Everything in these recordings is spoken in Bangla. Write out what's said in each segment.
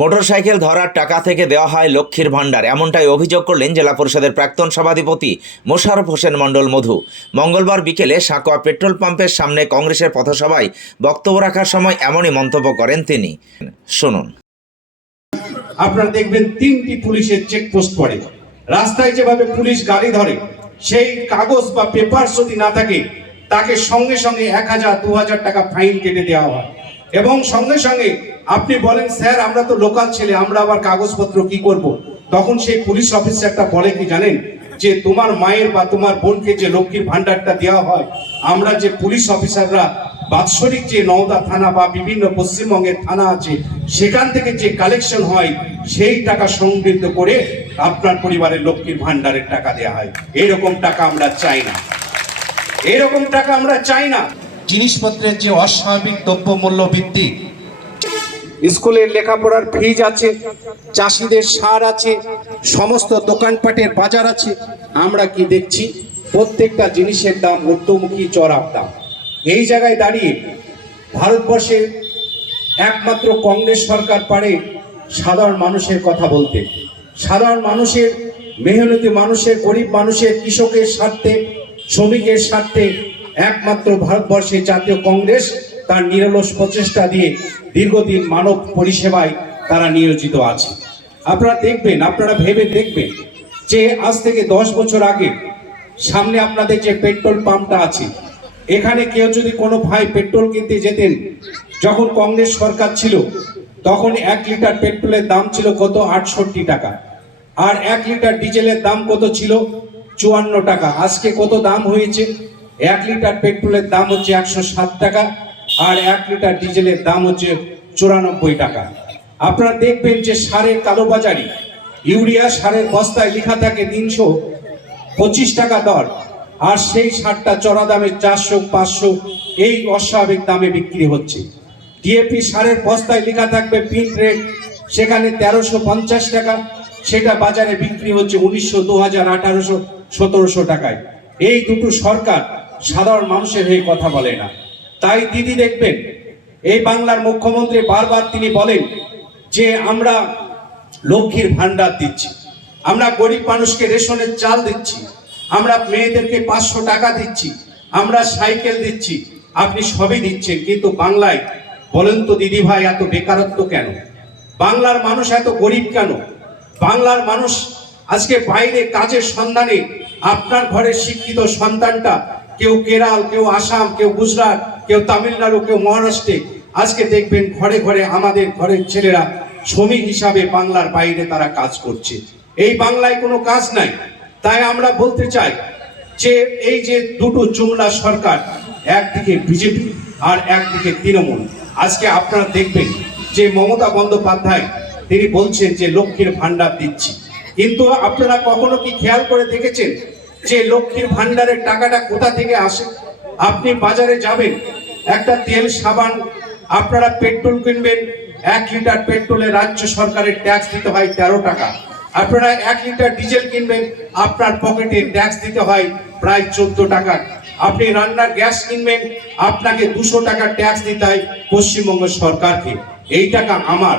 মোটরসাইকেল ধরার টাকা থেকে দেওয়া হয় লক্ষ্মীর ভাণ্ডার। এমনটাই অভিযোগ করলেন জেলা পরিষদের প্রাক্তন সভাধিপতি মোশারফ হোসেন মণ্ডল মধু। মঙ্গলবার বিকেলে সাঁকোয়া পেট্রোল পাম্পের সামনে কংগ্রেসের পথসভায় বক্তব্য রাখার সময় এমনই মন্তব্য করেন তিনি। শুনুন। আপনারা দেখবেন তিনটি পুলিশের চেকপোস্ট পড়ে। রাস্তায় যেভাবে পুলিশ গাড়ি ধরে, সেই কাগজ বা পেপার যদি না থাকে, তাকে সঙ্গে সঙ্গে এক হাজার, দু হাজার টাকা ফাইন কেটে দেওয়া হয়। এবং সঙ্গে সঙ্গে আপনি বলেন, স্যার, আমরা তো লোকাল ছেলে, আমরা আবার কাগজপত্র কি করব। তখন সেই পুলিশ অফিসারটা বলে কি জানেন, যে তোমার মায়ের বা তোমার বোনকে যে লক্ষ্মীর ভান্ডারটা দেওয়া হয়, আমরা যে পুলিশ অফিসাররা বাৎসরিক যে নওদা থানা বা বিভিন্ন পশ্চিমবঙ্গের থানা আছে, সেখান থেকে যে কালেকশন হয়, সেই টাকা সমৃদ্ধ করে আপনার পরিবারের লক্ষ্মীর ভান্ডারের টাকা দেওয়া হয়। এরকম টাকা আমরা চাই না। এরকম টাকা আমরা চাই না। জিনিসপত্রের যে অস্বাভাবিক দ্রব্যমূল্য বৃদ্ধি, স্কুলের লেখাপড়ার ফিজ আছে, চাষিদের সার আছে, সমস্ত দোকানপাটের বাজার আছে, আমরা কি দেখছি? প্রত্যেকটা জিনিসের দাম ঊর্ধ্বমুখী চড়ার দাম। এই জায়গায় দাঁড়িয়ে ভারতবর্ষের একমাত্র কংগ্রেস সরকার পারে সাধারণ মানুষের কথা বলতে। সাধারণ মানুষের, মেহনতি মানুষের, গরিব মানুষের, কৃষকের স্বার্থে, শ্রমিকের স্বার্থে একমাত্র ভারতবর্ষের জাতীয় কংগ্রেস তার নিরলস প্রচেষ্টা দিয়ে দীর্ঘদিন মানব পরিষেবায় তারা নিয়োজিত আছে। আপনারা দেখবেন, আপনারা ভেবে দেখবেন যে আজ থেকে দশ বছর আগে সামনে আপনাদের যে পেট্রোল পাম্পটা আছে, এখানে কেউ যদি কোনো ভাই পেট্রোল কিনতে যেতেন, যখন কংগ্রেস সরকার ছিল, তখন এক লিটার পেট্রোলের দাম ছিল কত? আটষট্টি টাকা। আর এক লিটার ডিজেলের দাম কত ছিল? চুয়ান্ন টাকা। আজকে কত দাম হয়েছে? এক লিটার পেট্রোলের দাম হচ্ছে একশো সাত টাকা আর এক লিটার ডিজেলের দাম হচ্ছে চুরানব্বই টাকা। আপনারা দেখবেন যে সারের কালোবাজারি, ইউরিয়া সারের বস্তায় লেখা থাকে তিনশো পঁচিশ টাকা দর আর সেই সারটা চড়া দামে চারশো, পাঁচশো এই অস্বাভাবিক দামে বিক্রি হচ্ছে। ডিএপি সারের বস্তায় লেখা থাকবে প্রিন্ট রেট, সেখানে তেরোশো পঞ্চাশ টাকা, সেটা বাজারে বিক্রি হচ্ছে উনিশশো দু হাজার আঠারোশো, সতেরোশো টাকায়। এই দুটো সরকার সাধারণ মানুষের হয়ে কথা বলে না। তাই দিদি দেখবেন, এই বাংলার মুখ্যমন্ত্রী বারবার তিনি বলেন যে আমরা লক্ষ্মীর ভান্ডার দিচ্ছি, আমরা গরিব মানুষকে রেশনের চাল দিচ্ছি, আমরা মেয়েদেরকে পাঁচশো টাকা দিচ্ছি, আমরা সাইকেল দিচ্ছি, আপনি সবই দিচ্ছেন, কিন্তু বাংলায় বলেন তো দিদি ভাই এত বেকারত্ব কেন? বাংলার মানুষ এত গরিব কেন? বাংলার মানুষ আজকে বাইরে কাজের সন্ধানে আপনার ঘরের শিক্ষিত সন্তানটা কেউ কেরাল, কেউ আসাম, কেউ গুজরাট, কেউ তামিলনাড়ু, কেউ মহারাষ্ট্রে। আজকে দেখবেন ঘরে ঘরে আমাদের ঘরের ছেলেরা শ্রমিক হিসাবে বাংলার বাইরে তারা কাজ করছে। এই বাংলায় কোনো কাজ নাই। তাই আমরা বলতে চাই যে এই যে দুটো জুমলা সরকার, একদিকে বিজেপি আর একদিকে তৃণমূল, আজকে আপনারা দেখবেন যে মমতা বন্দ্যোপাধ্যায় তিনি বলছেন যে লক্ষ্মীর ভান্ডার দিচ্ছি। কিন্তু আপনারা কখনো কি খেয়াল করে দেখেছেন যে লক্ষ্মীর ভান্ডারের টাকাটা কোথা থেকে আসে? আপনি বাজারে যাবেন, একটা তেল সাবান, আপনারা পেট্রোল কিনবেন, এক লিটার পেট্রোলে রাজ্য সরকারের ট্যাক্স দিতে হয় তেরো টাকা। আপনারা এক লিটার ডিজেল কিনবেন, আপনার পকেটে ট্যাক্স দিতে হয় প্রায় চোদ্দ টাকা। আপনি রান্নার গ্যাস কিনবেন, আপনাকে দুশো টাকা ট্যাক্স দিতে হয় পশ্চিমবঙ্গ সরকারকে। এই টাকা আমার,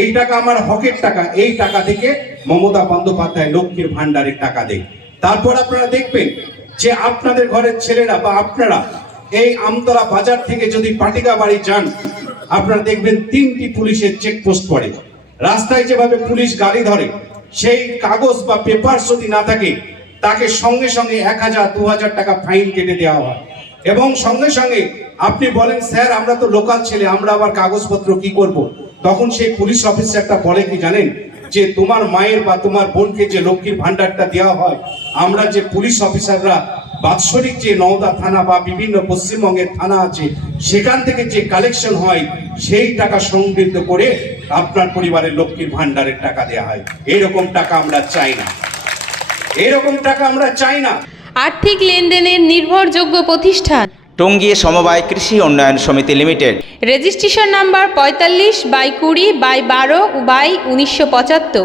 এই টাকা আমার হকের টাকা, এই টাকা থেকে মমতা বন্দ্যোপাধ্যায় লক্ষ্মীর ভান্ডারের টাকা দেয়। তারপর আপনারা দেখবেন যে আপনাদের ঘরের ছেলেরা বা আপনারা এই আমতলা বাজার থেকে যদি পাটিকা বাড়ি যান, আপনারা দেখবেন তিনটি পুলিশের চেকপোস্ট পড়ে। রাস্তায় যেভাবে পুলিশ গাড়ি ধরে, সেই কাগজ বা পেপার যদি না থাকে, তাকে সঙ্গে সঙ্গে এক হাজার, দু হাজার টাকা ফাইন কেটে দেওয়া হয়। এবং সঙ্গে সঙ্গে আপনি বলেন, স্যার, আমরা তো লোকাল ছেলে, আমরা আবার কাগজপত্র কি করব। তখন সেই পুলিশ অফিসারটা বলে কি জানেন? যে তোমার মায়ের বা তোমার বোনকে যে লক্ষ্মীর ভান্ডারটা দেওয়া হয় আমরা যে পুলিশ অফিসাররা বাৎসরিক যে নওদা থানা বা বিভিন্ন পশ্চিমবঙ্গের থানা আছে সেখান থেকে যে কালেকশন হয় সেই টাকা সমৃদ্ধ করে আপনার পরিবারের লক্ষ্মীর ভান্ডারের টাকা দেওয়া হয়। এরকম টাকা আমরা চাই না। এরকম টাকা আমরা চাই না। আর্থিক লেনদেনের নির্ভরযোগ্য প্রতিষ্ঠান। টঙ্গী সমবায় কৃষি উন্নয়ন সমিতি লিমিটেড। রেজিস্ট্রেশন নাম্বার পঁয়তাল্লিশ বাই কুড়ি বাই বারো বাই উনিশশো পঁচাত্তর।